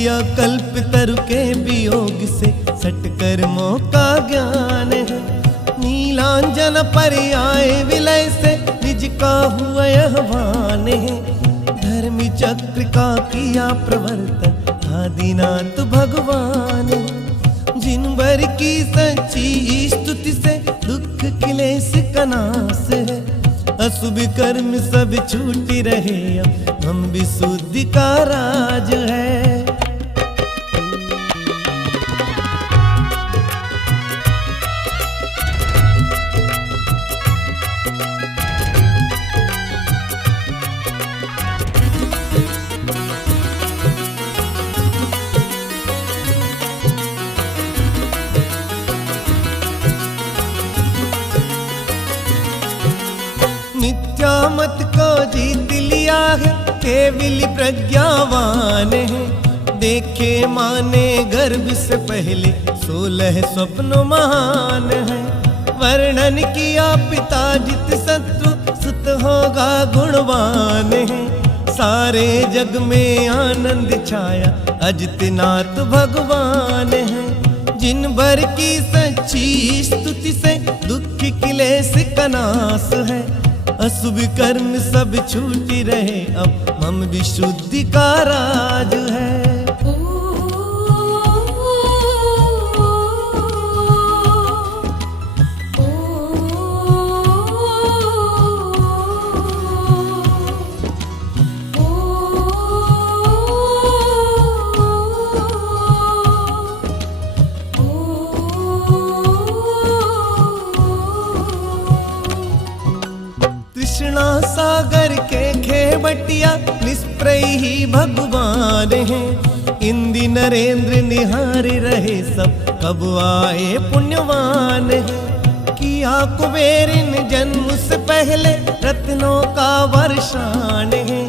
लिया कल्प तरु के वियोग से सट कर्मों का ज्ञान है। नीलांजन पर्याय विलय से निज का हुआ आह्वान है। धर्मी चक्र का किया प्रवर्तन आदिनाथ भगवान। जिन बर की सच्ची स्तुति से दुख क्लेश का नाश है। अशुभ कर्म सब छूटी रहे अब हम विशुद्धि का राज है। मिथ्या मत को जीत लिया है केवल प्रज्ञावान है। देखे माने गर्भ से पहले 16 स्वप्न महान है। वर्णन किया पिता जित शत्रु सुत होगा गुणवान है। सारे जग में आनंद छाया अजितनाथ भगवान है। जिन भर की सच्ची स्तुति से दुख क्लेश का नाश है। अशुभ कर्म सब छूटी रहे अब हम विशुद्धि का राज है। कृष्णा सागर के खेवटिया निष्प्रय ही भगवान है। इंद्र नरेंद्र निहारे रहे सब कब आए पुण्यवान है। किया कुबेर ने जन्म से पहले रत्नों का वर्षान है।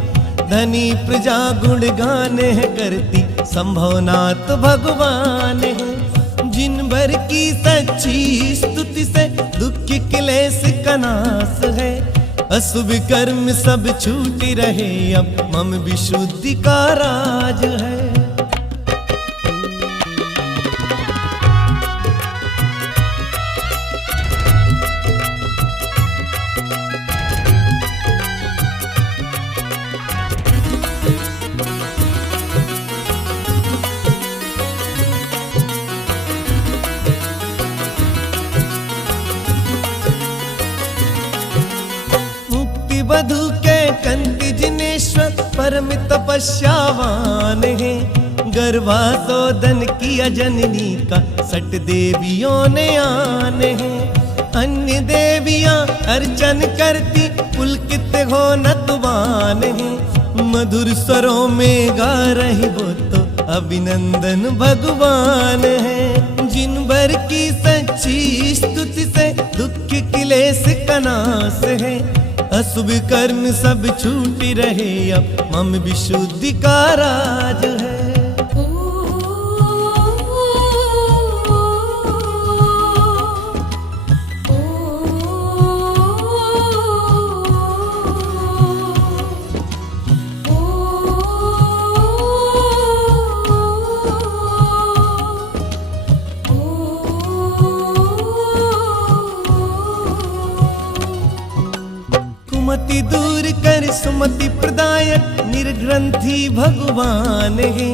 धनी प्रजा गुणगान है करती संभवनाथ भगवान है। जिन भर की सच्ची स्तुति से दुख क्लेश का नाश है। अशुभ कर्म सब छूटी रहे अब मम विशुद्धि का राज है। वधु के कंति जिनेश्वर परम तपस्यावान है। गर्भाशोधन किया जननी का 60 देवियों ने आन है। अन्य देवियां अर्चन करती पुलकित हो नतवान है। मधुर स्वरों में गा रही वो तो अभिनंदन भगवान है। जिन भर की सच्ची स्तुति से दुख क्लेश का नाश है। अशुभ कर्म सब छूटी रहे अब मम विशुद्धि का राज है। कुमति दूर कर सुमति प्रदायक निर्ग्रंथि भगवान है।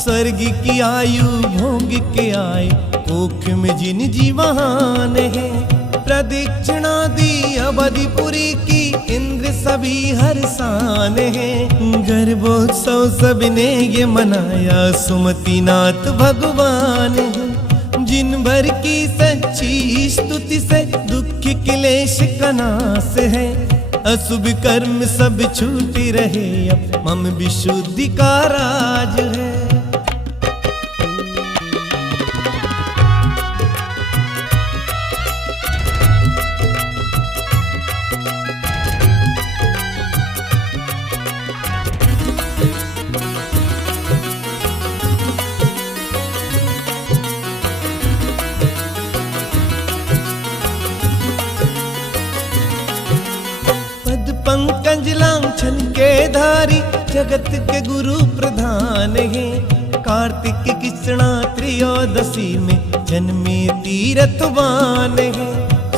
स्वर्ग की आयु भोग के आए कोख में जिन जीवान है। प्रदक्षिणा दी अवधिपुरी की इंद्र सभी हर्षान है। गर्भोत्सव सबने ये मनाया सुमतिनाथ भगवान है। जिन भर की सच्ची स्तुति से दुख क्लेश का नाश है। अशुभ कर्म सब छूटी रहे अब मम विशुद्धि का राज है। पंकज लांछन के धारी जगत के गुरु प्रधान है। कार्तिक कृष्णा त्रयोदशी में जन्मे तीर्थवान है।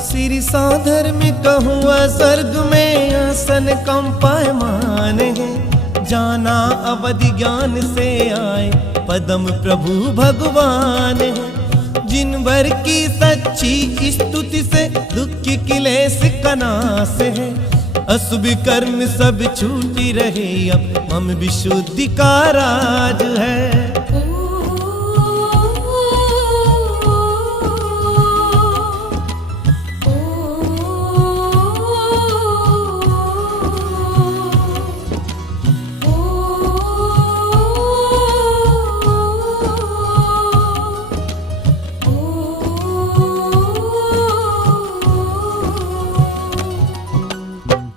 श्री साधर में कहुआ स्वर्ग में आसन कम पायमान है। जाना अवधि ज्ञान से आए पदम प्रभु भगवान है। जिन भर की सच्ची स्तुति से दुख क्लेश का नाश है। अशुभ कर्म सब छूटी रहे अब मम विशुद्धि का राज है।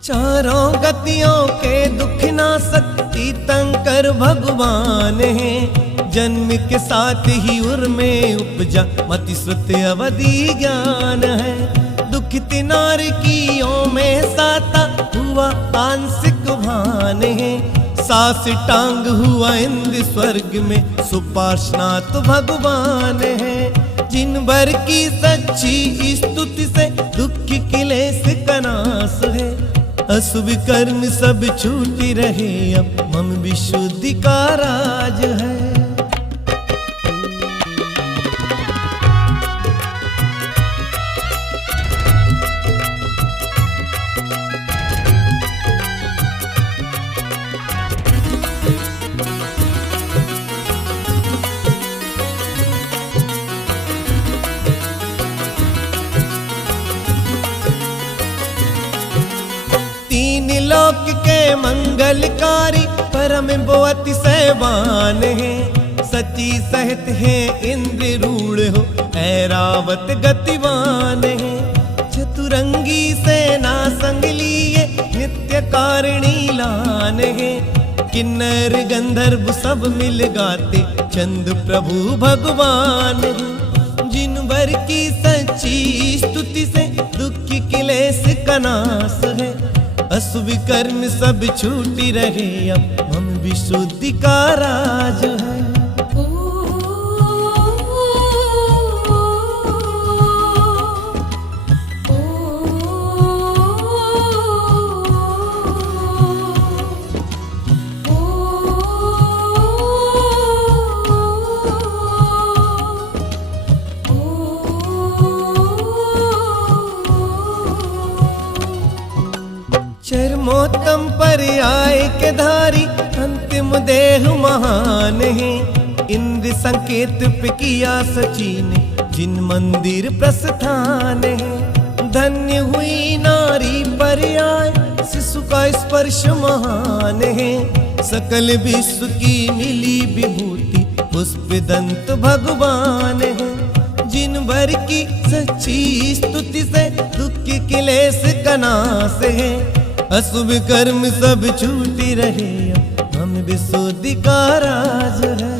चारों गतियों के दुख नाशक तीर्थंकर भगवान है। जन्म के साथ ही उर में उपजा मति श्रुत अवधि ज्ञान है। दुखित नारकियों में साता हुआ आंशिक भान है। सास टांग हुआ इंद्र स्वर्ग में सुपार्श्वनाथ भगवान है। जिन भर की सच्ची स्तुति से दुख क्लेश का नाश है। अशुभ कर्म सब छूटी रहे अब मम विशुद्धि का राज है। लोक के मंगलकारी परम बहुत सैवान है। सची सहत है इंद्र रूढ़ हो ऐरावत गतिवान है। चतुरंगी सेना संग लिए नित्य कारिणी लान है। किन्नर गंधर्व सब मिल गाते चंद प्रभु भगवान है। जिन भर की सच्ची स्तुति से दुख क्लेश का नाश है। अशुभ कर्म सब छूटी रहे अब हम विशुद्धि का राज है। चरमोत्तम पर्याय के धारी अंतिम देह महान है। इंद्र संकेत पे किया सचिन जिन मंदिर प्रस्थान है। धन्य हुई नारी पर्याय शिशु का स्पर्श महान है। सकल विश्व की मिली विभूति पुष्प दंत भगवान है। जिन भर की सच्ची स्तुति से दुख क्लेश का नाश है। अशुभ कर्म सब छूटी रहे हम विशुद्धि का राज है।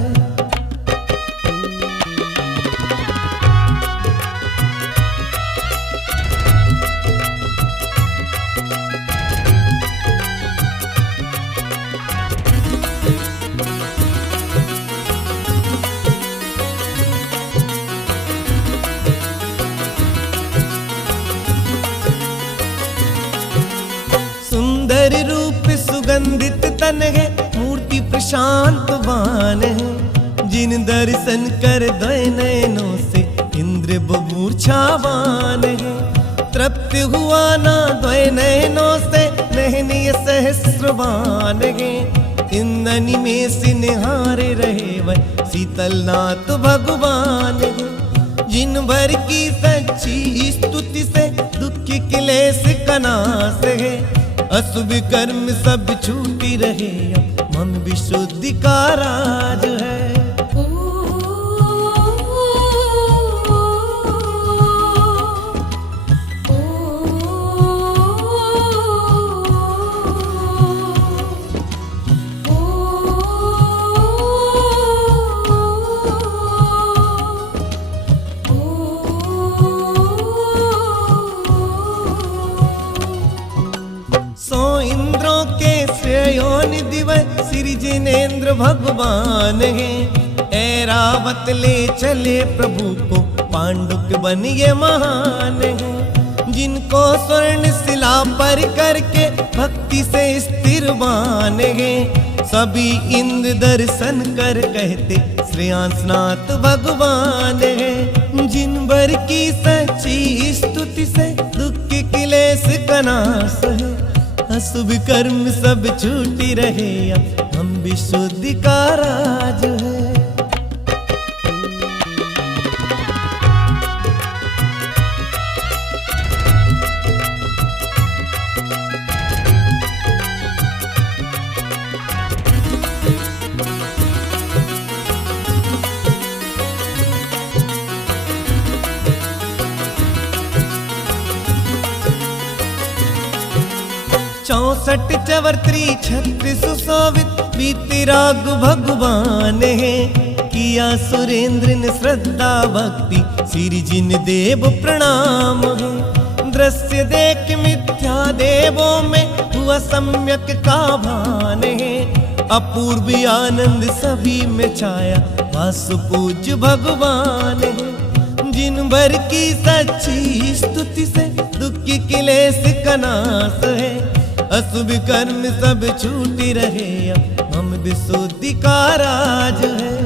सुंदर रूप सुगंधित तन है। मूर्ति प्रशांत वान है। जिन दर्शन कर दय नयनों से इंद्र बबूर्छावान है। तृप्त हुआ ना द्वय नयनों से नहनीय सहस्रवान है। इंद्रनी में सिनहारे रहे वह शीतलनाथ भगवान है। जिन भर की सच्ची स्तुति से दुख क्लेश का नाश है। अशुभ कर्म सब छूटी रहे अब मम विशुद्धि का राज है। श्री जिनेन्द्र भगवान है। ऐरावत ले चले प्रभु को, पांडुक बन ये महान हैं। जिनको स्वर्ण शिला पर करके भक्ति से स्थिर माने, सभी इंद्र दर्शन कर कहते श्रेयांसनाथ भगवान है। जिन बर की सच्ची स्तुति से दुख क्लेश का नाश है, अशुभ कर्म सब छूटी रहे, हम विशुद्धि का राज है। चौसठ चवर्त्री छत्तीस सुशोभित वीतराग भगवान है। किया सुरेंद्र ने श्रद्धा भक्ति, श्री जिन देव प्रणाम है। दृश्य देख मिथ्या देवों में हुआ सम्यक का भान है। अपूर्व आनंद सभी में छाया, वासु पूज्य भगवान है। जिन भर की सच्ची स्तुति से दुख क्लेश का नाश है, अशुभ कर्म सब छूटी रहे, हम विशुद्धि का राज है।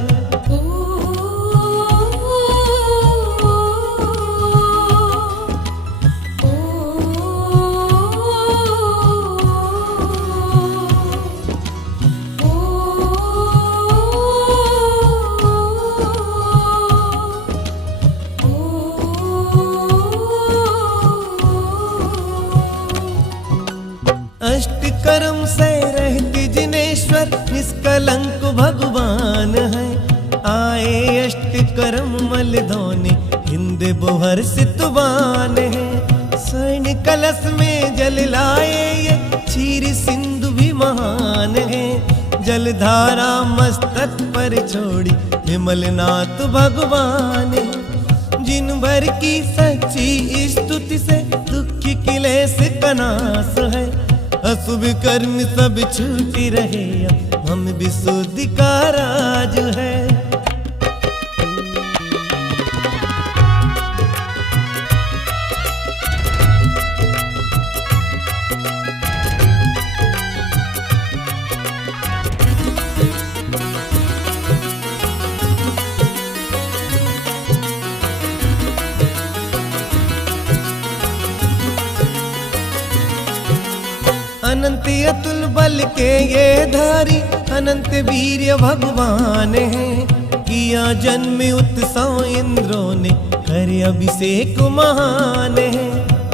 अष्ट कर्म से रहते जिनेश्वर निष्कलंक भगवान है। आए अष्ट कर्म मल धोने, हिंद बोहर सितवान है। स्वर्ण कलश में जल लाए ये, क्षीर सिंधु भी महान है। जलधारा मस्तक पर छोड़ी, विमलनाथ भगवान है। जिन भर की सच्ची स्तुति से दुख क्लेश का नाश है, अशुभ कर्म सब छूटी रहे, हम विशुद्धि का राज है। अनंत अतुल बल के ये धारी, अनंत वीर्य भगवान है। किया जन्म उत्सव इंद्रों ने, करे अभिषेक महान है।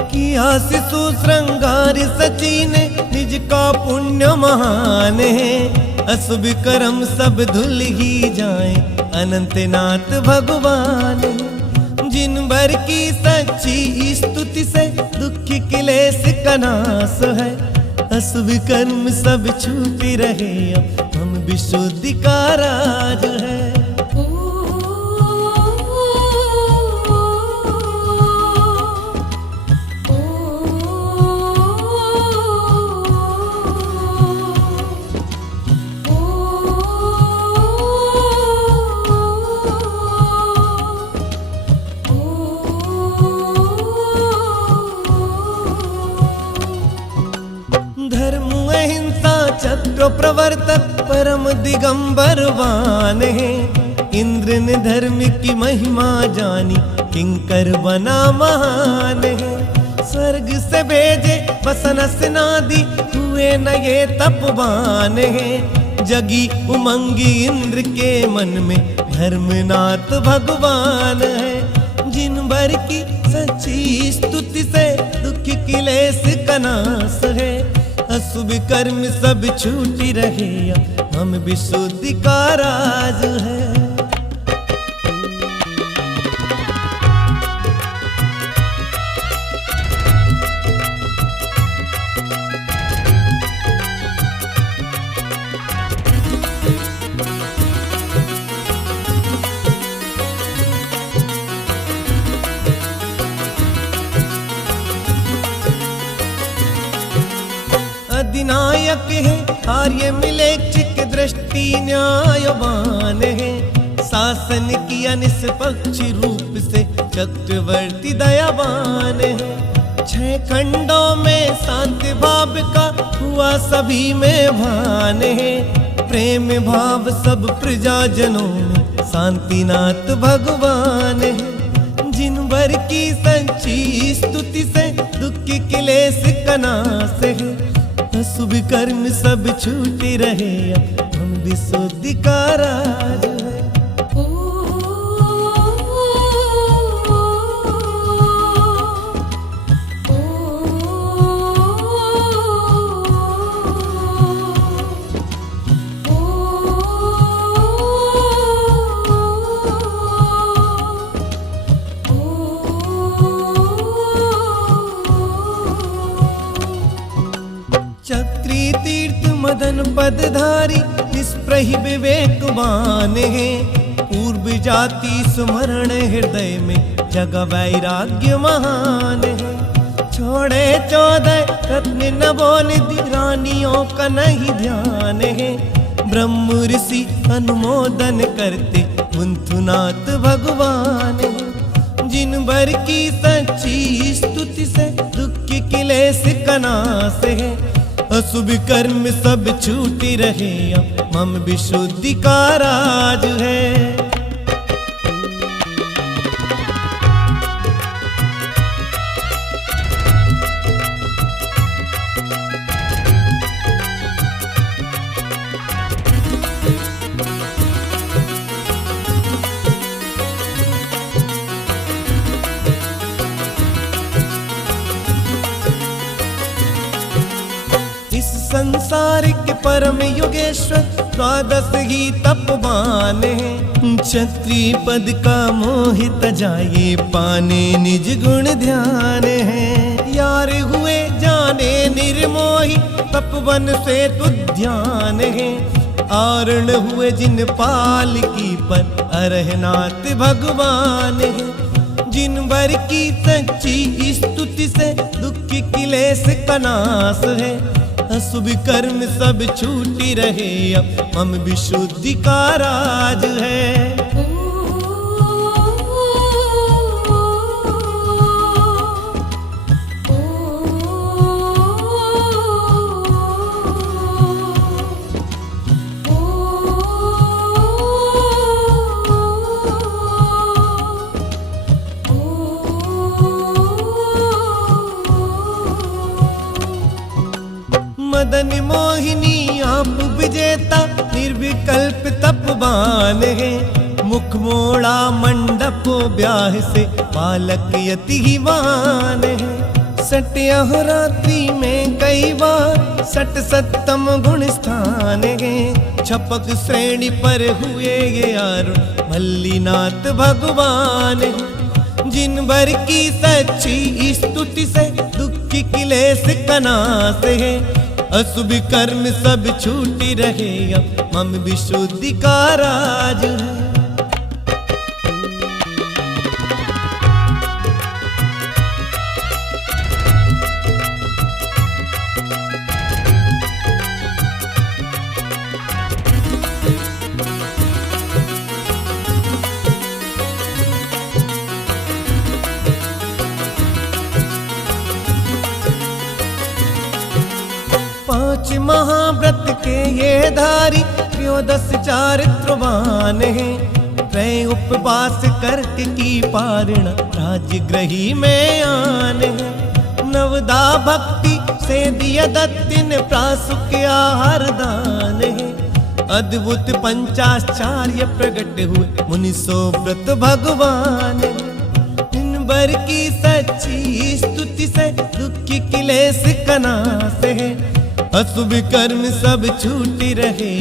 किया शिशु श्रृंगार सची ने, निज का पुण्य महान है। अशुभ कर्म सब धुल ही जाए, अनंतनाथ भगवान है। जिन भर की सच्ची स्तुति से दुख क्लेश का नाश है, अशुभ कर्म सब छूटी रहे, हम विशुद्धि का राज है। चक्र प्रवर्तक परम दिगंबरवान है। इंद्र ने धर्म की महिमा जानी, किंकर बना महान है। स्वर्ग से भेजे बसन स्नादि, हुए न ये तपवान है। जगी उमंगी इंद्र के मन में, धर्मनाथ भगवान है। जिन भर की सच्ची स्तुति से दुख क्लेश का नाश है, अशुभ कर्म सब छूटी रहे, हम विशुद्धि का राज है। अधिनायक है आर्य मिलेच्छ दृष्टि न्यायवान है। शासन किया निष्पक्ष रूप से, चक्रवर्ती दयावान है। 6 खंडों में शांति भाव का हुआ सभी में भान है। प्रेम भाव सब प्रजाजनों में शांतिनाथ भगवान है। जिन वर की सच्ची स्तुति से दुख की क्लेश का नाश है। शुभ कर्म सब छूटे रहे, हम विशुद्धि का राज है। चक्री तीर्थ मदन पदधारी निष्प्रहि विवेकवान है। पूर्व जाति स्मरण हृदय में जग वैराग्य महान है। छोड़े 14 रत्न नवोनिधि रानियों का नहीं ध्यान है। ब्रह्म ऋषि अनुमोदन करते कुंथुनाथ भगवान है। जिन वर की सच्ची स्तुति से दुख की क्लेश का नाश है। अशुभ कर्म सब छूटी रहे, मम विशुद्धि का राज है। संसार के परम योगेश्वर 12 ही तपवान है। क्षत्रिय पद का मोहित जाए, पाने निज गुण ध्यान है। यार हुए जाने निर्मोही, तपवन से तुध्यान है। आरण हुए जिन पाल की पर, अरहनाथ भगवान है। जिन वर की सच्ची स्तुति से दुख की क्लेश का नाश है। अशुभ कर्म सब छूटी रहे, मम विशुद्धि का राज है। मदन मोहिनी आप विजेता, निर्विकल्प तपवान है। मुख मोड़ा मंडप ब्याह से, बालक यति ही वान है। सटिया रात्रि में कई बार, 67 गुण स्थान है। छपक श्रेणी पर हुए ये यार, भल्लीनाथ भगवान है। जिन वर की सच्ची स्तुति से दुख की क्लेश का नाश है। अशुभ कर्म सब छूटी रहे, मम विशुद्धि का राज है। महाव्रत के ये धारी, त्रयोदश चारित्रवान है। त्रय उपवास करके की पारण, राजगृही में आन है। नवदा भक्ति से दिया दत्तिन, प्रासुक आहार दान है। अद्भुत पंचाश्चर्य प्रकट हुए, मुनि सोव्रत भगवान है। इन वर की सच्ची स्तुति से दुख की क्लेश का नाश है। अशुभ कर्म सब छूटी रहे,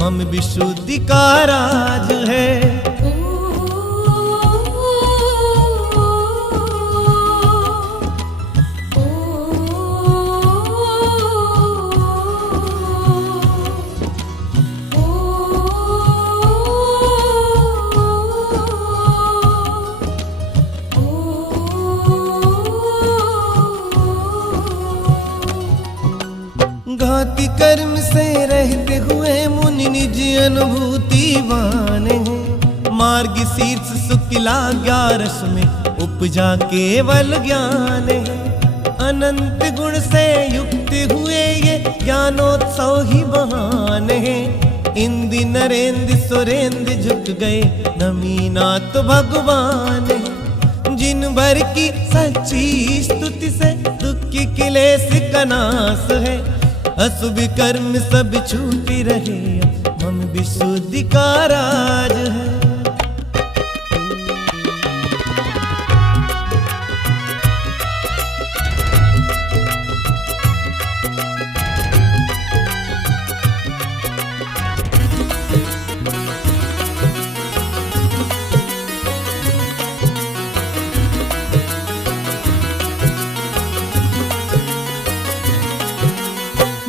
मम विशुद्धि का राज है। घाति कर्म से रहते हुए मुनि निज अनुभूतिवान है। मार्ग शीर्ष शुक्ला 11 में उपजा केवल ज्ञान है। अनंत गुण से युक्त हुए ये ज्ञानोत्सव ही महान है। इंद्र नरेंद्र सुरेंद्र झुक गए नमीनाथ भगवान है। जिन भर की सच्ची स्तुति से दुख की क्लेश का नाश है। अशुभ कर्म सब छूटी रहे मम विशुद्धि का राज है।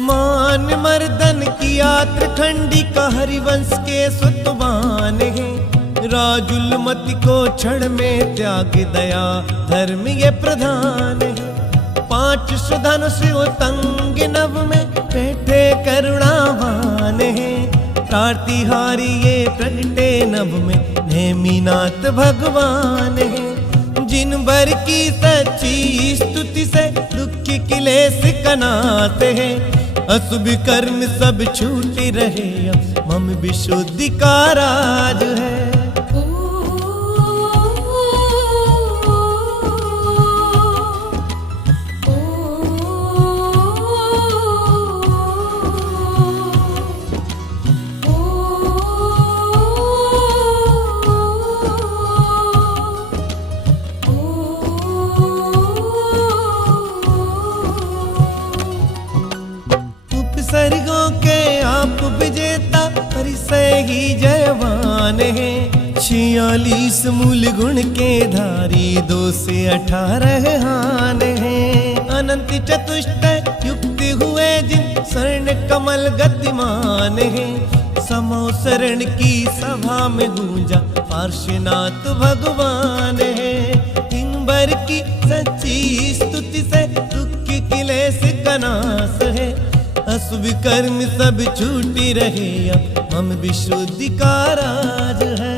मान मर्दन की यात्रखंडी का हरिवंश के सुतवान है। राजुल मति को क्षण में त्याग दया धर्म ये प्रधान है। 5 धनुष तंग नभ में बैठे करुणावान है। प्रातिहारी ये प्रगटे नभ में नेमिनाथ भगवान है। जिन भर की सच्ची स्तुति से दुख की क्लेश का नाश है। अशुभ कर्म सब छूटी रहे मम विशुद्धि का राज है। उपसर्गों के आप विजेता परिसय ही जयवान है। 46 मूल गुण के धारी 2 से 18 हान है। अनंत चतुष्टय युक्त हुए जिन स्वर्ण कमल गतिमान है। समो शरण की सभा में गूंजा पार्श्वनाथ भगवान है। दिन भर की सच्ची स्तुति से दुख की क्लेश का नाश है। अशुभ कर्म सब छूटी रहे मम विशुद्धि का राज है।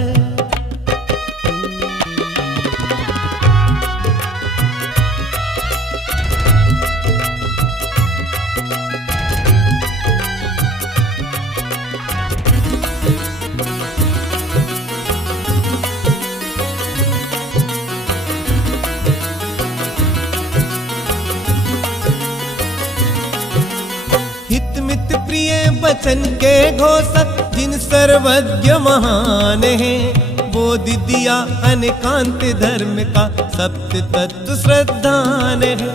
प्रिय वचन के घोषक जिन सर्वज्ञ महान है। बोध दिया अनेकांत धर्म का सप्त तत्व श्रद्धान है।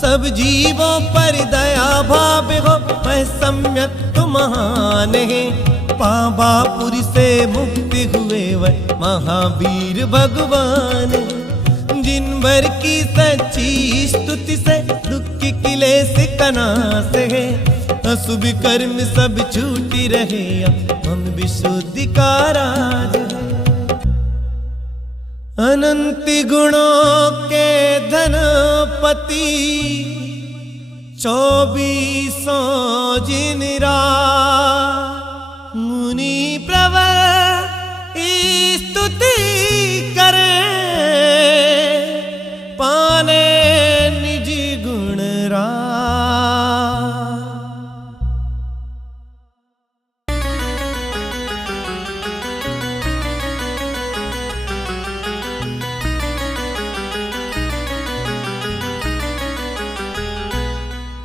सब जीवों पर दया भाव हो वह सम्यक तो महान है। पावापुरी से मुक्ति हुए वह महावीर भगवान है। जिन भर की सच्ची स्तुति से दुख की क्लेश का नाश है। अशुभ कर्म सब छूटी रहे हम विशुद्धि का राज है। अनंत गुणों के धनपति 24 जिन राज